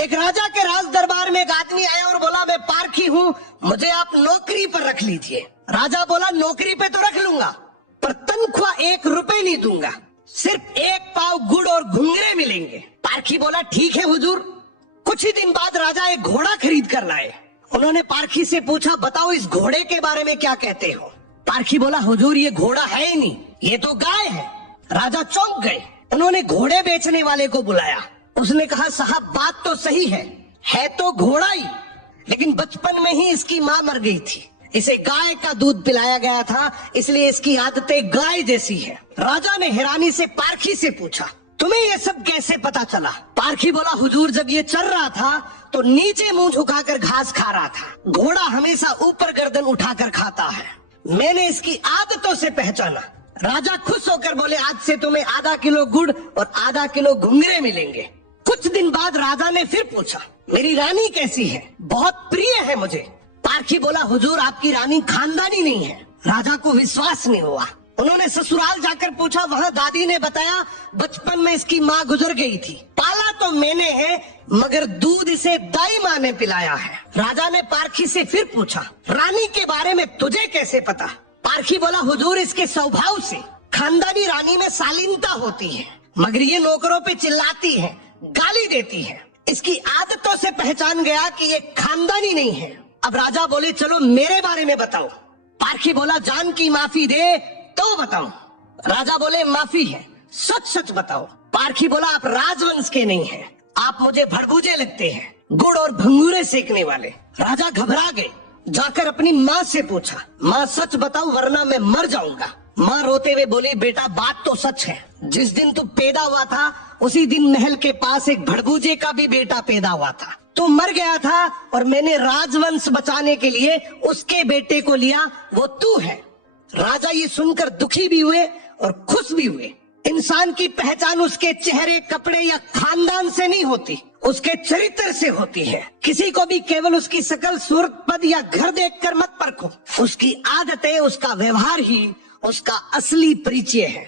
एक राजा के राज दरबार में एक आदमी आया और बोला, मैं पारखी हूँ, मुझे आप नौकरी पर रख लीजिए। राजा बोला, नौकरी पे तो रख लूंगा, पर तनख्वाह 1 रुपए नहीं दूंगा, सिर्फ 1 पाव गुड़ और घुंघरे मिलेंगे। पारखी बोला, ठीक है हुजूर। कुछ ही दिन बाद राजा एक घोड़ा खरीद कर लाए। उन्होंने पारखी से पूछा, बताओ इस घोड़े के बारे में क्या कहते हो। पारखी बोला, हुजूर ये घोड़ा है ही नहीं, ये तो गाय है। राजा चौंक गए। उन्होंने घोड़े बेचने वाले को बुलाया। उसने कहा, साहब बात तो सही है तो घोड़ा ही, लेकिन बचपन में ही इसकी माँ मर गई थी, इसे गाय का दूध पिलाया गया था, इसलिए इसकी आदतें गाय जैसी है। राजा ने हैरानी से पारखी से पूछा, तुम्हें ये सब कैसे पता चला। पारखी बोला, हुजूर जब ये चल रहा था तो नीचे मुंह झुकाकर घास खा रहा था, घोड़ा हमेशा ऊपर गर्दन उठाकर खाता है, मैंने इसकी आदतों से पहचाना। राजा खुश होकर बोले, आज से तुम्हें आधा किलो गुड़ और आधा किलो घुंघरे मिलेंगे। कुछ दिन बाद राजा ने फिर पूछा, मेरी रानी कैसी है, बहुत प्रिय है मुझे। पारखी बोला, हुजूर आपकी रानी खानदानी नहीं है। राजा को विश्वास नहीं हुआ। उन्होंने ससुराल जाकर पूछा, वहाँ दादी ने बताया, बचपन में इसकी माँ गुजर गई थी, पाला तो मैंने है, मगर दूध इसे दाई माँ ने पिलाया है। राजा ने पारखी से फिर पूछा, रानी के बारे में तुझे कैसे पता। पारखी बोला, हुजूर इसके स्वभाव से खानदानी रानी में शालीनता होती है, मगर ये नौकरों पे चिल्लाती है, गाली देती है, इसकी आदतों से पहचान गया कि ये खानदानी नहीं है। अब राजा बोले, चलो मेरे बारे में बताओ। पारखी बोला, जान की माफी दे तो बताओ। राजा बोले, माफी है, सच सच बताओ। पारखी बोला, आप राजवंश के नहीं हैं, आप मुझे भड़बूजे लगते हैं, गुड़ और भंगूरे सेकने वाले। राजा घबरा गए। जाकर अपनी माँ से पूछा, माँ सच बताओ वरना मैं मर जाऊंगा। माँ रोते हुए बोली, बेटा बात तो सच है, जिस दिन तू पैदा हुआ था उसी दिन महल के पास एक भड़बूजे का भी बेटा पैदा हुआ था, तू मर गया था और मैंने राजवंश बचाने के लिए उसके बेटे को लिया, वो तू है। राजा ये सुनकर दुखी भी हुए और खुश भी हुए। इंसान की पहचान उसके चेहरे, कपड़े या खानदान से नहीं होती, उसके चरित्र से होती है। किसी को भी केवल उसकी शकल, सूरत, पद या घर देखकर मत परखो, उसकी आदतें, उसका व्यवहार ही उसका असली परिचय है।